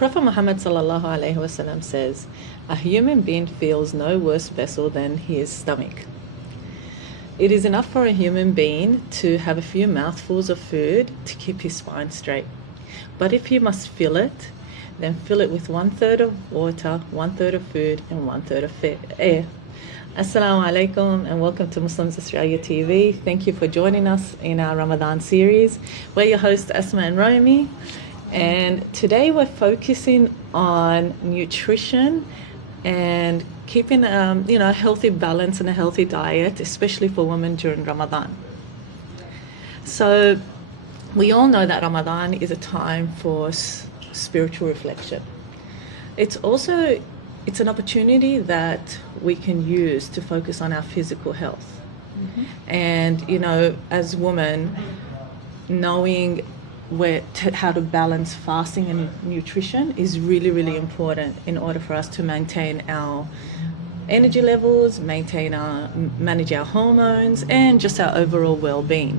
Prophet Muhammad sallallahu alaihi wasallam says, a human being feels no worse vessel than his stomach. It is enough for a human being to have a few mouthfuls of food to keep his spine straight. But if you must fill it, then fill it with 1/3 of water, 1/3 of food, and 1/3 of air. Assalamu Alaikum and welcome to Muslims Australia TV. Thank you for joining us in our Ramadan series. We're your hosts Asma and Romy, and today we're focusing on nutrition and keeping a healthy balance and a healthy diet, especially for women during Ramadan. So we all know that Ramadan is a time for spiritual reflection. It's an opportunity that we can use to focus on our physical health. And as women, knowing how to balance fasting and nutrition is really, really important in order for us to maintain our energy levels, manage our hormones, and just our overall well-being.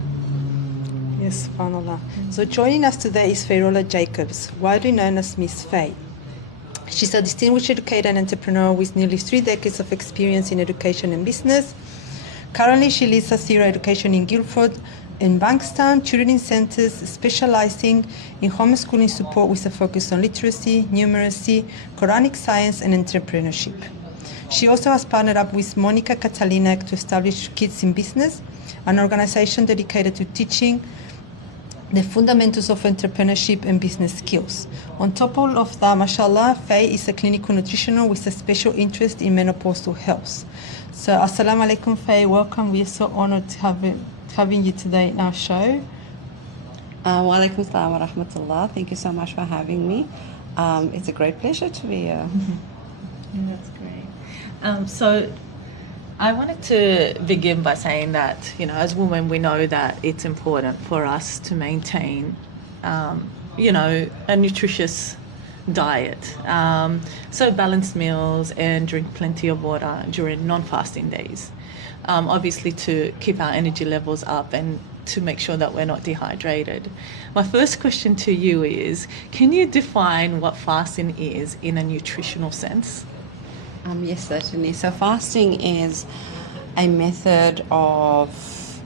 Yes, subhanAllah. So joining us today is Fayrola Jacobs, widely known as Miss Faye. She's a distinguished educator and entrepreneur with nearly 3 decades of experience in education and business. Currently, she leads a zero education in Guildford and Bankstown tutoring centers, specializing in homeschooling support with a focus on literacy, numeracy, Quranic science, and entrepreneurship. She also has partnered up with Monica Katalinek to establish Kids in Business, an organization dedicated to teaching the fundamentals of entrepreneurship and business skills. On top of that, mashallah, Faye is a clinical nutritional with a special interest in menopausal health. So, Assalamu Alaikum, Faye. Welcome. We are so honored to having you today in our show. Wa alaikum salam wa rahmatullah. Thank you so much for having me. It's a great pleasure to be here. That's great. So I wanted to begin by saying that, as women, we know that it's important for us to maintain, a nutritious diet. So balanced meals and drink plenty of water during non-fasting days. Obviously to keep our energy levels up and to make sure that we're not dehydrated. My first question to you is, can you define what fasting is in a nutritional sense? Yes, certainly. So fasting is a method of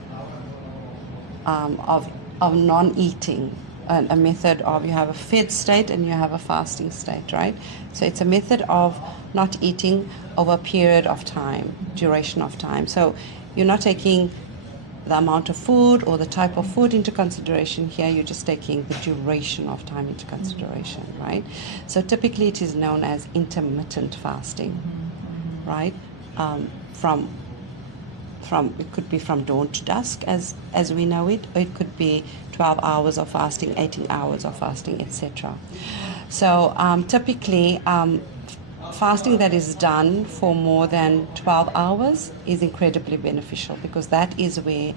non-eating, a method of, you have a fed state and you have a fasting state, right? So it's a method of not eating over a period of time, duration of time. So you're not taking the amount of food or the type of food into consideration here, you're just taking the duration of time into consideration, right? So typically it is known as intermittent fasting, right? From it could be from dawn to dusk as we know it, or it could be 12 hours of fasting, 18 hours of fasting, etc. So typically fasting that is done for more than 12 hours is incredibly beneficial, because that is where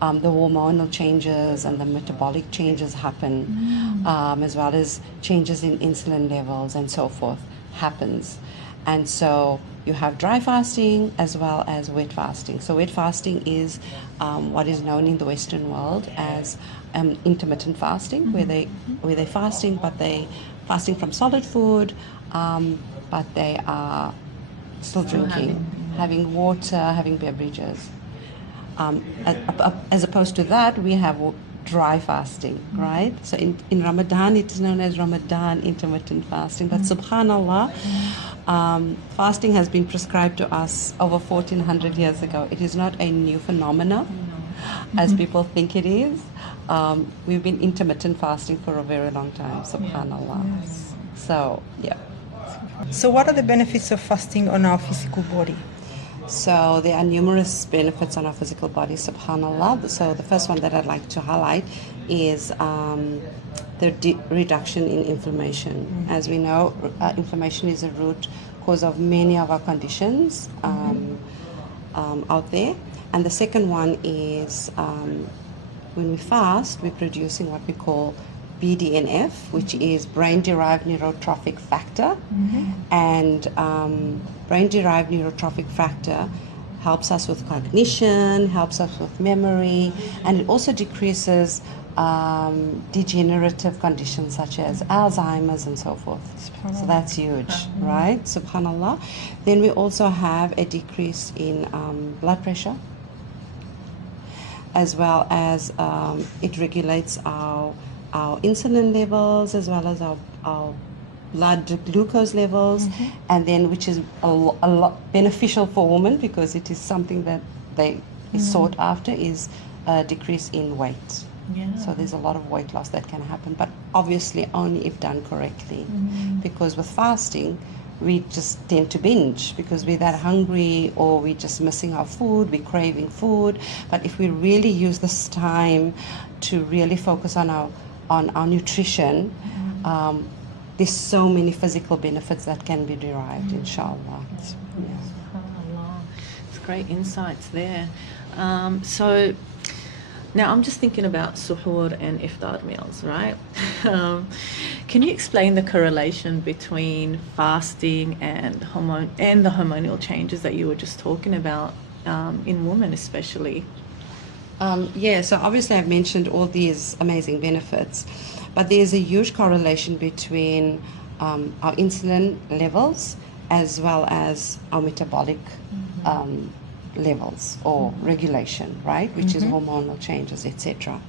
the hormonal changes and the metabolic changes happen, as well as changes in insulin levels and so forth happens. And so you have dry fasting as well as wet fasting. So wet fasting is what is known in the Western world as intermittent fasting, where they're fasting, but they fasting from solid food, but they are still drinking, having water, having beverages. As opposed to that, we have dry fasting, right? So in Ramadan, it is known as Ramadan intermittent fasting. But subhanAllah, fasting has been prescribed to us over 1400 years ago. It is not a new phenomenon, as people think it is. We've been intermittent fasting for a very long time, subhanAllah. Yes. So, yeah. So what are the benefits of fasting on our physical body? So there are numerous benefits on our physical body, subhanAllah. So the first one that I'd like to highlight is the reduction in inflammation. As we know, inflammation is a root cause of many of our conditions out there. And the second one is when we fast, we're producing what we call BDNF, which is brain-derived neurotrophic factor. And brain-derived neurotrophic factor helps us with cognition, helps us with memory, and it also decreases degenerative conditions such as Alzheimer's and so forth. So that's huge, right? Subhanallah. Then we also have a decrease in blood pressure, as well as it regulates our insulin levels, as well as our blood glucose levels, and then which is a lot beneficial for women because it is something that they is sought after, is a decrease in weight. Yeah. So there's a lot of weight loss that can happen, but obviously only if done correctly. Because with fasting, we just tend to binge because we're that hungry, or we're just missing our food, we're craving food. But if we really use this time to really focus on our nutrition, there's so many physical benefits that can be derived, inshallah. SubhanAllah. It's great insights there. So now I'm just thinking about suhoor and iftar meals, right? Can you explain the correlation between fasting and the hormonal changes that you were just talking about in women especially? So obviously I've mentioned all these amazing benefits, but there's a huge correlation between our insulin levels as well as our metabolic levels or regulation, right, which is hormonal changes, etc.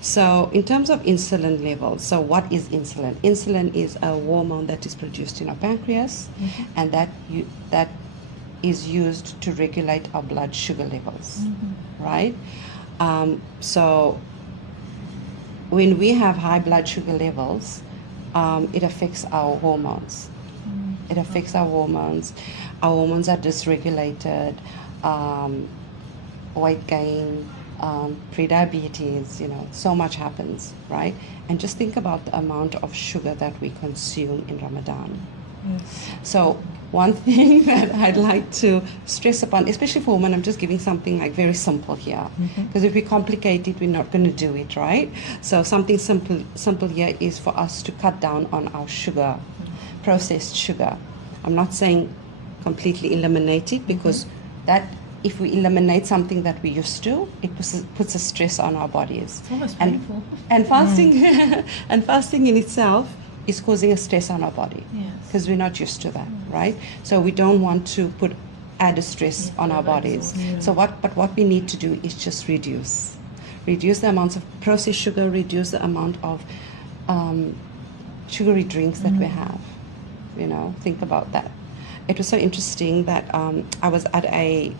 So in terms of insulin levels, so what is insulin? Insulin is a hormone that is produced in our pancreas, and that is used to regulate our blood sugar levels, right? So when we have high blood sugar levels, it affects our hormones. It affects our hormones. Our hormones are dysregulated. Weight gain, pre-diabetes, so much happens, right? And just think about the amount of sugar that we consume in Ramadan. Yes. So one thing that I'd like to stress upon, especially for women, I'm just giving something like very simple here, because if we complicate it, we're not going to do it, right? So something simple here is for us to cut down on our sugar, processed sugar. I'm not saying completely eliminate it, because that if we eliminate something that we used to, it puts a stress on our bodies. It's almost painful. And fasting and fasting in itself is causing a stress on our body, Yes. because we're not used to that, right? So we don't want to put added stress on our bodies. So what we need to do is just reduce the amounts of processed sugar, reduce the amount of sugary drinks that we have. Think about that. It was so interesting that I was at a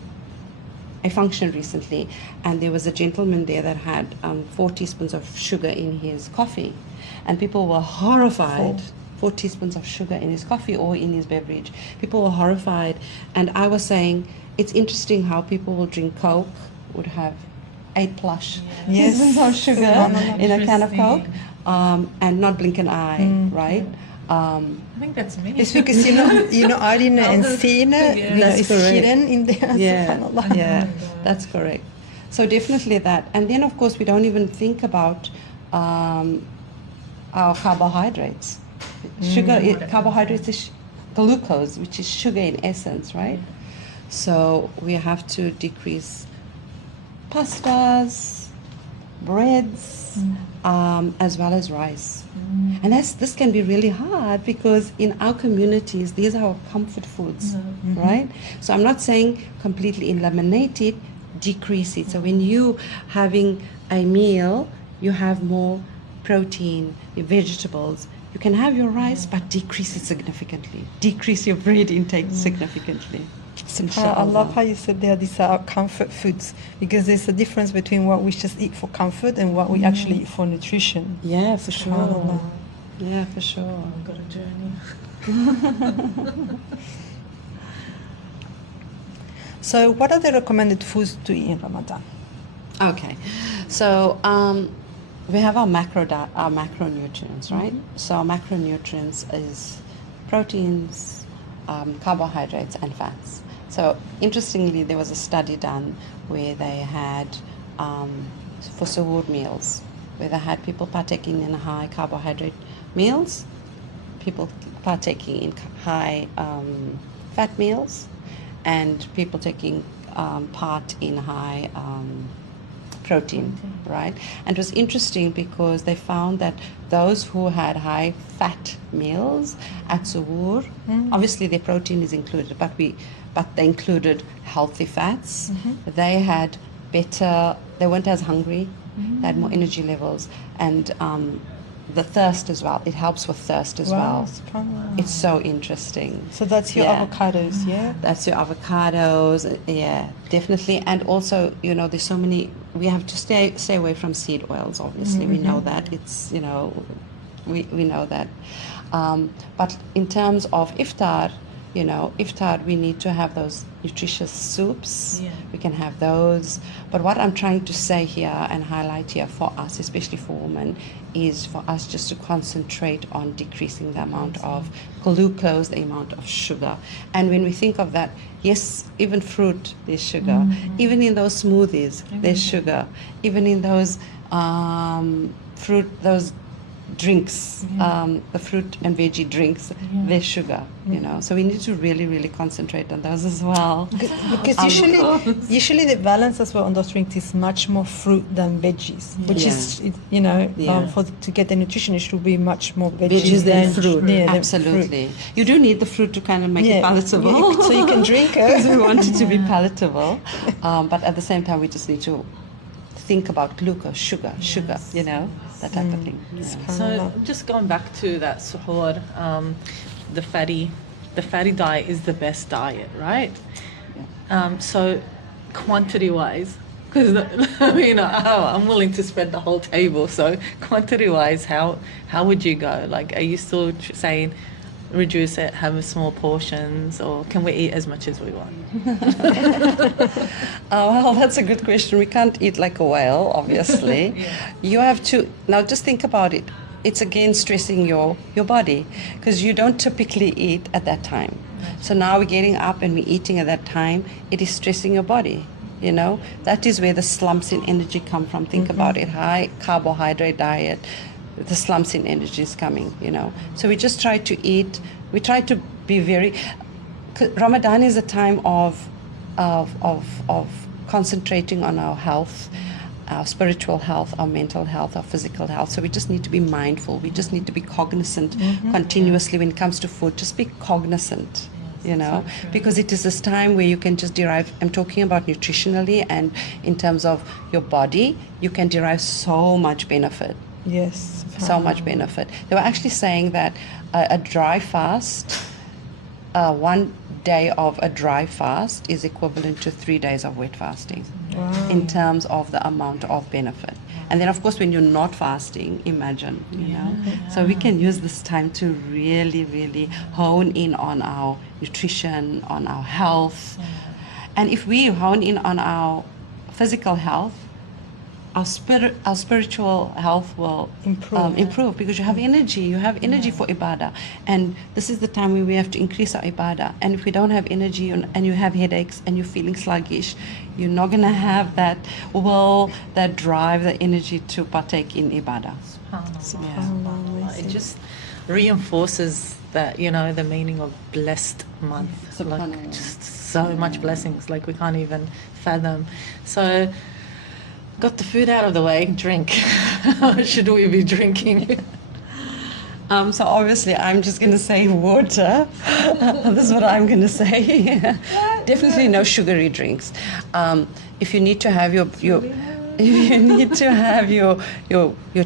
function recently, and there was a gentleman there that had 4 teaspoons of sugar in his coffee, and people were horrified. 4 teaspoons of sugar in his coffee or in his beverage. People were horrified, and I was saying it's interesting how people will drink Coke, would have 8+ teaspoons of sugar in a can of Coke, and not blink an eye, right? I think that's me. It's because iodine and thin is hidden in there. Yeah, Subhanallah. yeah, that's correct. So definitely that. And then of course we don't even think about our carbohydrates. Carbohydrates is glucose, which is sugar in essence, right? So we have to decrease pastas, breads, as well as rice. And this can be really hard, because in our communities, these are our comfort foods, right? So I'm not saying completely eliminate it, decrease it. So when you having a meal, you have more protein, your vegetables. You can have your rice, but decrease it significantly. Decrease your bread intake significantly. I love how you said these are our comfort foods, because there's a difference between what we just eat for comfort and what we actually eat for nutrition. Yeah, for sure. SubhanAllah. Yeah, for sure. I've got a journey. So what are the recommended foods to eat in Ramadan? Okay, so we have our macronutrients, right? So our macronutrients is proteins, carbohydrates, and fats. So interestingly, there was a study done where they had for suhoor meals, where they had people partaking in high carbohydrate meals, people partaking in high fat meals, and people taking part in high protein, right? And it was interesting because they found that those who had high fat meals at Suhoor, obviously their protein is included, but they included healthy fats. They had better, they weren't as hungry, they had more energy levels, and the thirst as well. It helps with thirst as well. It's so interesting. So that's your avocados, yeah? That's your avocados, yeah, definitely. And also, you know, there's so many, we have to stay away from seed oils, obviously. We know that. It's, you know, we know that. But in terms of iftar, you know, iftar, we need to have those nutritious soups. Yeah. We can have those. But what I'm trying to say here and highlight here for us, especially for women, is for us just to concentrate on decreasing the amount of glucose, the amount of sugar. And when we think of that, yes, even fruit, there's sugar. Even in those smoothies, there's sugar. Even in those those drinks, the fruit and veggie drinks, there's sugar, you know. So we need to really, really concentrate on those as well. Because usually the balance as well on those drinks is much more fruit than veggies, which is, you know, to get the nutrition, it should be much more veggies than fruit. Yeah, Absolutely. You do need the fruit to kind of make it palatable. So you can drink it. Because we want it to be palatable. But at the same time, we just need to think about glucose, sugar, you know, that type of thing. Yeah. So just going back to that suhoor, the fatty diet is the best diet, right? So quantity-wise, because I mean, I'm willing to spread the whole table. So quantity-wise, how would you go? Like, are you still saying reduce it, have small portions, or can we eat as much as we want? Well, that's a good question. We can't eat like a whale, obviously. You have to, now just think about it. It's again stressing your body, because you don't typically eat at that time. So now we're getting up and we're eating at that time. It is stressing your body, you know. That is where the slumps in energy come from. Think about it. High carbohydrate diet, the slumps in energy is coming, you know. So we just try to eat, we try to be very, Ramadan is a time of concentrating on our health, our spiritual health, our mental health, our physical health. So we just need to be mindful. We just need to be cognizant continuously when it comes to food. Just be cognizant, you know, because it is this time where you can just derive, I'm talking about nutritionally and in terms of your body, you can derive so much benefit. Yes. So much benefit. They were actually saying that a dry fast, 1 day of a dry fast is equivalent to 3 days of wet fasting in terms of the amount of benefit. And then, of course, when you're not fasting, imagine, you know. So we can use this time to really, really hone in on our nutrition, on our health. And if we hone in on our physical health, our spiritual health will improve because you have energy for ibadah, and this is the time when we have to increase our ibadah. And if we don't have energy and you have headaches and you're feeling sluggish, you're not going to have that drive, the energy to partake in ibadah. It just reinforces that, you know, the meaning of blessed month. Like, just so much blessings, like we can't even fathom. So got the food out of the way, drink. What should we be drinking? So obviously I'm just going to say water. This is what I'm going to say. Definitely no sugary drinks. If you need to have your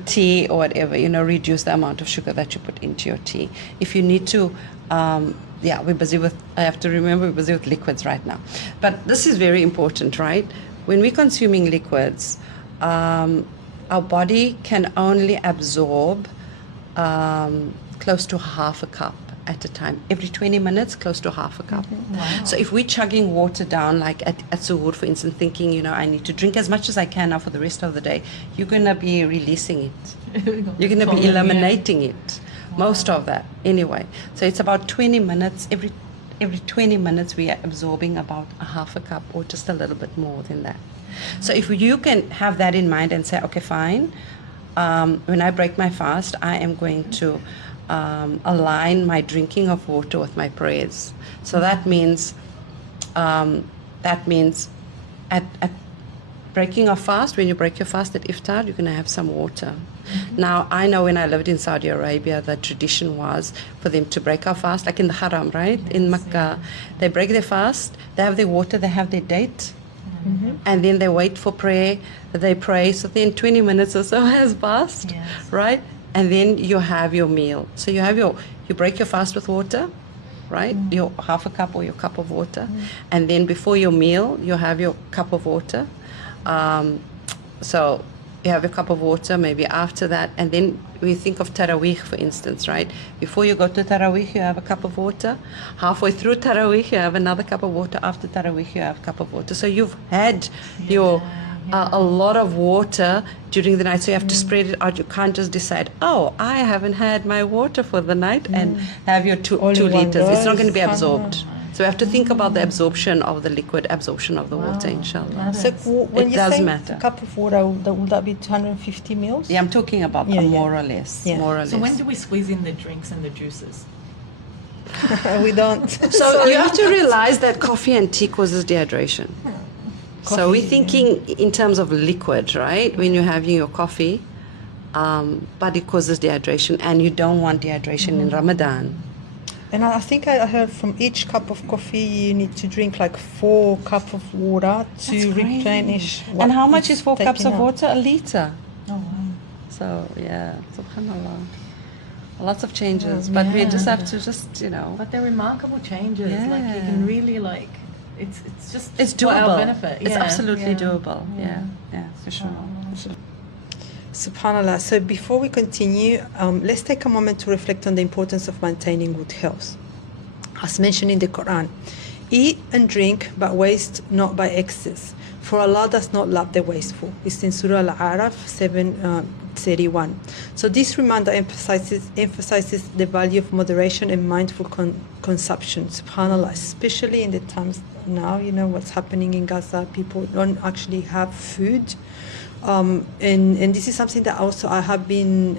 tea or whatever, you know, reduce the amount of sugar that you put into your tea. If you need to, we're busy with, I have to remember we're busy with liquids right now. But this is very important, right? When we're consuming liquids, our body can only absorb close to half a cup at a time. Every 20 minutes, close to half a cup. Wow. So if we're chugging water down, like at Suhoor, for instance, thinking, you know, I need to drink as much as I can now for the rest of the day, you're going to be releasing it. You're going to be eliminating it. Most of that, anyway. So it's about 20 minutes. Every 20 minutes, we are absorbing about a half a cup or just a little bit more than that. So if you can have that in mind and say, okay, fine, when I break my fast, I am going to align my drinking of water with my prayers. So that means at breaking a fast, when you break your fast at iftar, you're going to have some water. Now, I know when I lived in Saudi Arabia, the tradition was for them to break our fast, like in the Haram, right? In Mecca, they break their fast, they have their water, they have their date, and then they wait for prayer, they pray, so then 20 minutes or so has passed, right? And then you have your meal. So you break your fast with water, right? Your half a cup or your cup of water, and then before your meal, you have your cup of water. So you have a cup of water, maybe after that, and then we think of Taraweeh, for instance, right? Before you go to Taraweeh, you have a cup of water. Halfway through Taraweeh, you have another cup of water. After Taraweeh, you have a cup of water. So you've had a lot of water during the night, so you have to spread it out. You can't just decide, oh, I haven't had my water for the night, and have your two liters. It's not going to be absorbed. So we have to think about the absorption of the liquid, absorption of the water, inshallah. So when It you does say matter. a cup of water, would that be 250 mils? Yeah, I'm talking about more or less. Yeah. More or So less. when do we squeeze in the drinks and the juices? We don't. So you have to realize that coffee and tea causes dehydration. So we're thinking in terms of liquid, right? When you're having your coffee, but it causes dehydration, and you don't want dehydration in Ramadan. And I think I heard from each cup of coffee you need to drink like 4 cups of water to replenish. What And how much is 4 cups taken of out. water? A liter. Oh, wow. So yeah, subhanallah. Lots of changes, but we just have to But they're remarkable changes. Like you can really it's just It's for our doable. benefit. It's Yeah. absolutely doable. Yeah, for sure. SubhanAllah. So before we continue, let's take a moment to reflect on the importance of maintaining good health. As mentioned in the Quran, eat and drink, but waste not by excess. For Allah does not love the wasteful. It's in Surah Al-Araf 7:31. So this reminder emphasizes the value of moderation and mindful consumption. SubhanAllah, especially in the times now, what's happening in Gaza, people don't actually have food. And this is something that also I have been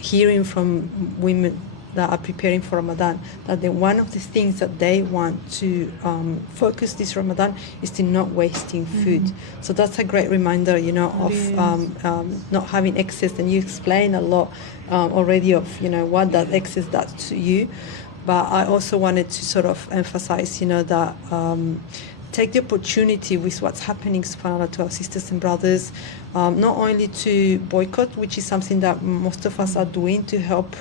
hearing from women that are preparing for Ramadan, that one of the things that they want to focus this Ramadan is to not wasting food. So that's a great reminder, of not having excess. And you explain a lot already of, what that excess does to you. But I also wanted to sort of emphasize, that take the opportunity with what's happening, subhanAllah, to our sisters and brothers, not only to boycott, which is something that most of us are doing to help,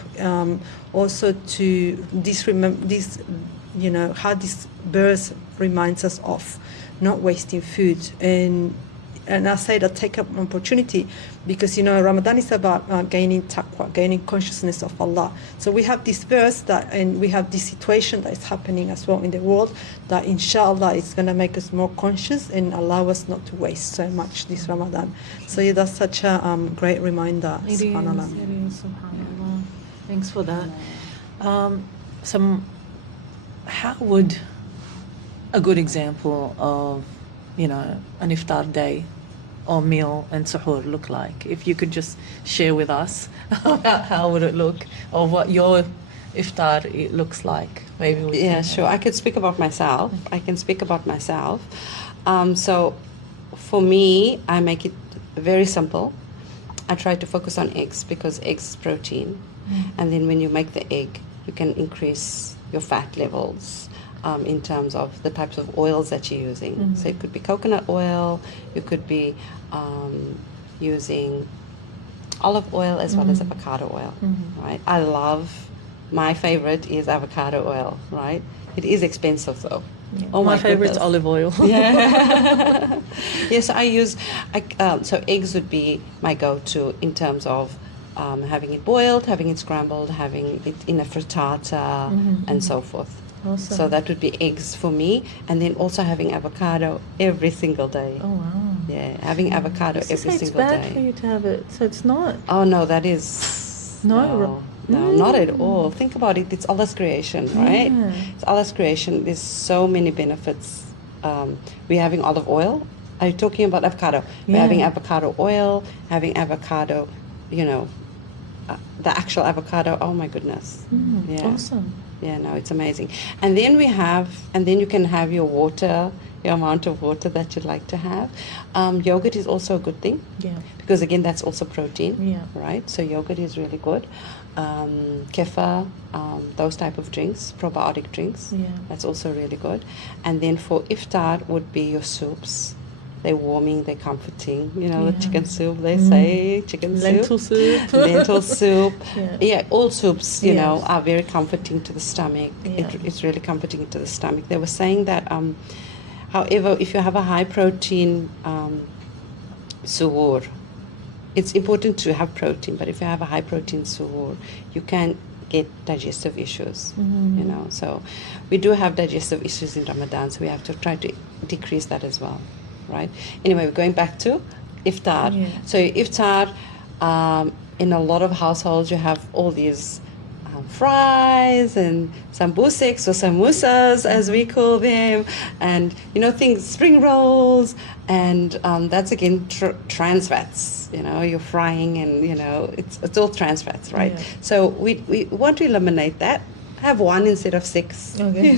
also to how this verse reminds us of not wasting food. And I say that take up an opportunity because, Ramadan is about gaining taqwa, gaining consciousness of Allah. So we have this verse and we have this situation that is happening as well in the world that inshallah is going to make us more conscious and allow us not to waste so much this Ramadan. So yeah, that's such a great reminder. It SubhanAllah. is, subhanAllah. Thanks for that. How would a good example of, an iftar day or meal and suhoor look like? If you could just share with us how would it look, or what your iftar it looks like, maybe. Sure. I could speak about myself. So for me, I make it very simple. I try to focus on eggs because eggs is protein. And then when you make the egg, you can increase your fat levels in terms of the types of oils that you're using. So it could be coconut oil, you could be using olive oil as well as avocado oil, right? My favorite is avocado oil, right? It is expensive though. Yeah. Oh, my favorite is olive oil. Yeah. Yes, so eggs would be my go-to in terms of having it boiled, having it scrambled, having it in a frittata, and so forth. Awesome. So that would be eggs for me, and then also having avocado every single day. Oh wow. Yeah, having avocado every It's single bad day. for you to have it, so it's not. Oh no, that is No. no, not at all. Think about it. It's Allah's creation, right? Yeah. It's Allah's creation. There's so many benefits. We're having olive oil. Are you talking about avocado? We're Yeah. having avocado oil, having avocado, the actual avocado. Oh my goodness. Yeah. Awesome. Yeah, no, it's amazing. And then you can have your water your amount of water that you'd like to have. Yogurt is also a good thing. Yeah. Because again, that's also protein. Yeah. Right? So yogurt is really good. Kefir, those type of drinks, probiotic drinks. Yeah. That's also really good. And then for iftar would be your soups. They're warming, they're comforting. You know, the chicken soup, they say, chicken Lentil soup. Lentil soup. Yeah. All soups, you know, Yes. are very comforting to the stomach. Yeah. It's really comforting to the stomach. They were saying that, however, if you have a high protein suhoor, it's important to have protein, but if you have a high protein suhoor, you can get digestive issues, you know. So we do have digestive issues in Ramadan, so we have to try to decrease that as well, right? Anyway, we're going back to iftar. Yeah. So iftar, in a lot of households, you have all these fries and sambuseks or samosas, as we call them, and you know, things, spring rolls, and that's again trans fats. You know, you're frying, and you know, it's all trans fats, right? Yeah. So we want to eliminate that. Have one instead of 6. Okay.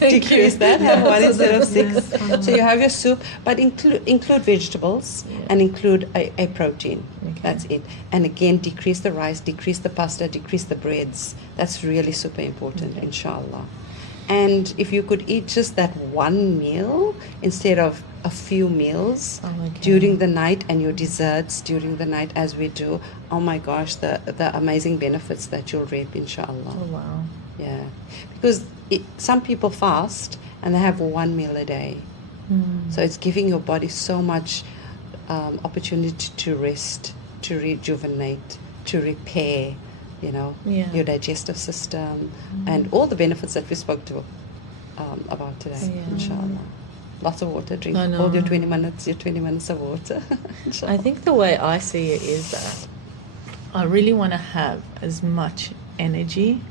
Decrease that. Have one instead of 6. So you have your soup, but include vegetables and include a protein. Okay. That's it. And again, decrease the rice, decrease the pasta, decrease the breads. That's really super important, inshallah. And if you could eat just that one meal instead of a few meals during the night, and your desserts during the night, as we do, oh my gosh, the amazing benefits that you'll reap, inshallah. Oh, wow. Yeah, because some people fast and they have one meal a day. So it's giving your body so much opportunity to rest, to rejuvenate, to repair, you know, your digestive system, and all the benefits that we spoke to about today, inshallah. Lots of water, drink all your 20 minutes of water. I think the way I see it is that I really want to have as much energy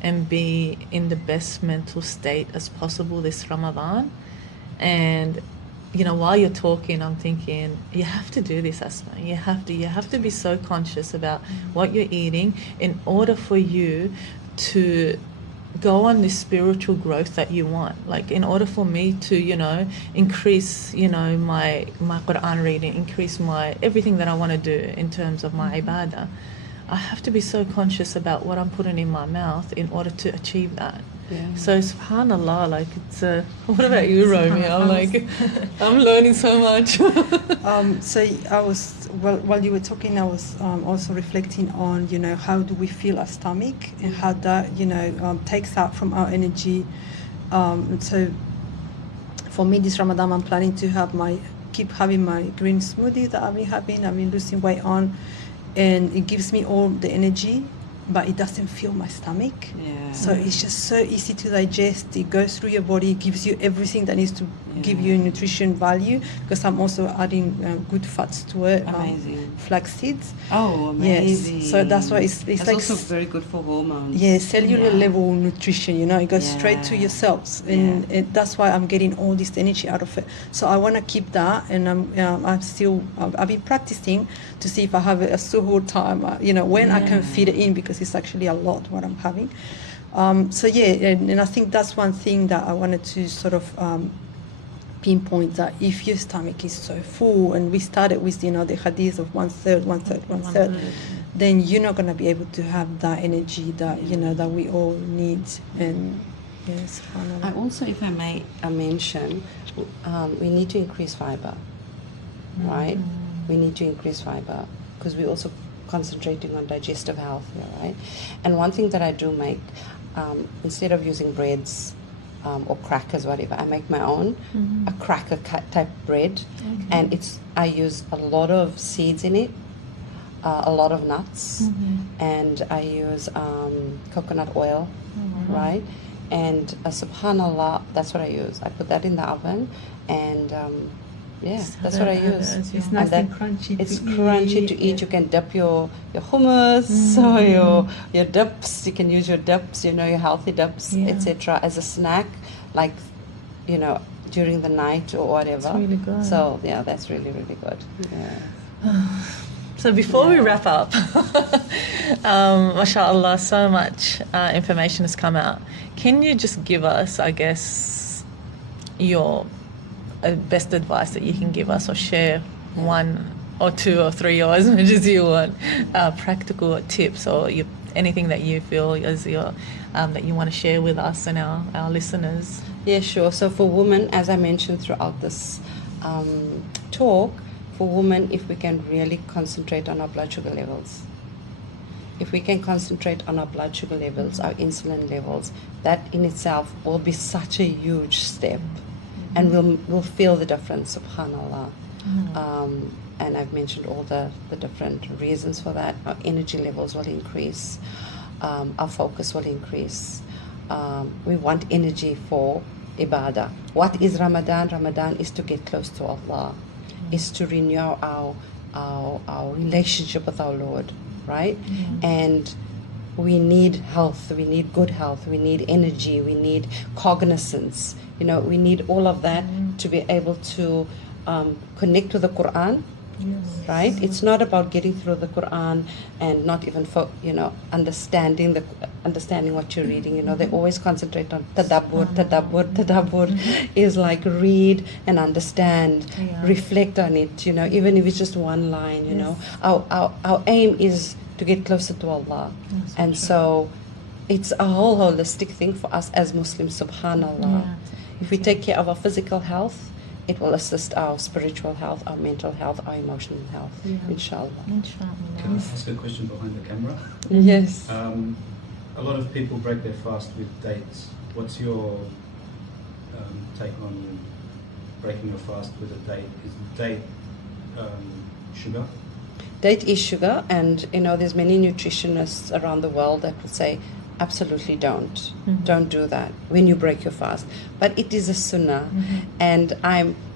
and be in the best mental state as possible this Ramadan. And you know, while you're talking, I'm thinking, you have to do this, Asma. You have to be so conscious about what you're eating in order for you to go on this spiritual growth that you want. Like, in order for me to, you know, increase, you know, my Quran reading, increase my everything that I want to do in terms of my ibadah, I have to be so conscious about what I'm putting in my mouth in order to achieve that. Yeah. So subhanallah, like, it's what about you, Romy? I'm like, I'm learning so much. So I was, while you were talking, I was also reflecting on, you know, how do we feel our stomach and how that, you know, takes out from our energy. So for me this Ramadan, I'm planning to keep having my green smoothie that I've been losing weight on, and it gives me all the energy, but it doesn't fill my stomach. Yeah. So it's just so easy to digest. It goes through your body, it gives you everything that needs to give you nutrition value, because I'm also adding good fats to it. Amazing. Flax seeds. Oh, amazing. Yes. So that's why it's That's like also very good for hormones. yeah, cellular level nutrition, you know, it goes straight to your cells, and that's why I'm getting all this energy out of it. So I want to keep that, and I've been practicing to see if I have a suhoor time, you know, when I can fit it in, because it's actually a lot what I'm having. So and I think that's one thing that I wanted to sort of pinpoint, that if your stomach is so full, and we started with, you know, the hadith of one third, then you're not going to be able to have that energy that, you know, that we all need. And yes, I also, if I may mention, we need to increase fiber, right? We need to increase fiber, because we're also concentrating on digestive health here, right? And one thing that I do make, instead of using breads or crackers, whatever, I make my own, a cracker type bread, and I use a lot of seeds in it, a lot of nuts, and I use coconut oil, right? And subhanallah, that's what I use. I put that in the oven, and that's what I use. It's nice and crunchy. It's crunchy to eat. You can dip your hummus or your dips. You can use your dips, you know, your healthy dips, etc., as a snack, like, you know, during the night or whatever. That's really good. So yeah, that's really, really good. Yeah. So before we wrap up, mashallah, so much information has come out. Can you just give us, I guess, your best advice that you can give us, or share one or two or three or as much as you want, practical tips or anything that you feel is that you want to share with us and our listeners. Yeah, sure. So for women, as I mentioned throughout this talk, for women, if we can really concentrate on our blood sugar levels, if we can concentrate on our blood sugar levels, our insulin levels, that in itself will be such a huge step, and we'll feel the difference, subhanallah. And I've mentioned all the different reasons for that. Our energy levels will increase, our focus will increase. We want energy for ibadah. What is Ramadan? Ramadan is to get close to Allah, is to renew our relationship with our Lord, right? And we need health, we need good health, we need energy, we need cognizance, we need all of that to be able to connect to the Quran. Right? It's not about getting through the Quran and not even understanding what you're reading. They always concentrate on tadabbur is like read and understand, reflect on it, even if it's just one line, our aim is to get closer to Allah. And so it's a whole holistic thing for us as Muslims, subhanallah. If we take care of our physical health, it will assist our spiritual health, our mental health, our emotional health, inshallah. Can I ask a question behind the camera? Yes. A lot of people break their fast with dates. What's your take on breaking your fast with a date? Is the date sugar? Date is sugar, and there's many nutritionists around the world that would say, absolutely don't do that when you break your fast. But it is a sunnah, and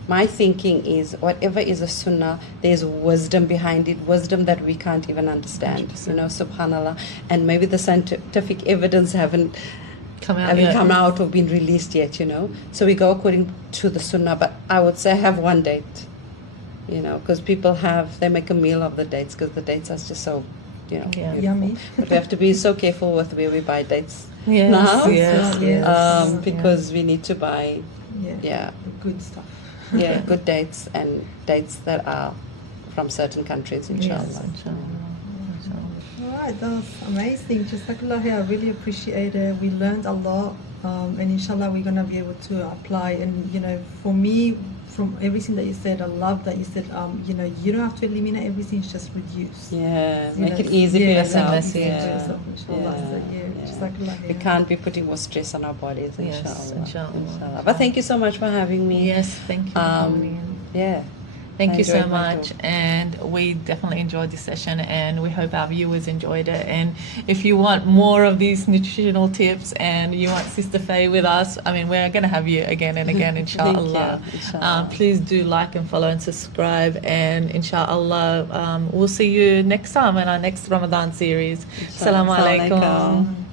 my thinking is whatever is a sunnah, there's wisdom behind it, wisdom that we can't even understand. 100%. Subhanallah, and maybe the scientific evidence haven't come out or been released yet. So we go according to the sunnah. But I would say have one date, because people they make a meal of the dates, because the dates are just so yummy. But we have to be so careful with where we buy dates now. Because we need to buy good stuff. Good dates, and dates that are from certain countries, inshallah. All right, that was amazing. Jazakallah, I really appreciate it. We learned a lot, and inshallah we're going to be able to apply. And for me, from everything that you said, I love that you said, you don't have to eliminate everything, it's just reduce. Make it easy for yourself. We can't be putting more stress on our bodies, inshallah. But thank you so much for having me. Yes, thank you. Thank you so much, and we definitely enjoyed this session, and we hope our viewers enjoyed it. And if you want more of these nutritional tips and you want Sister Faye with us, we're going to have you again and again, inshallah. Please do like and follow and subscribe, and inshallah we'll see you next time in our next Ramadan series. Assalamu Alaikum.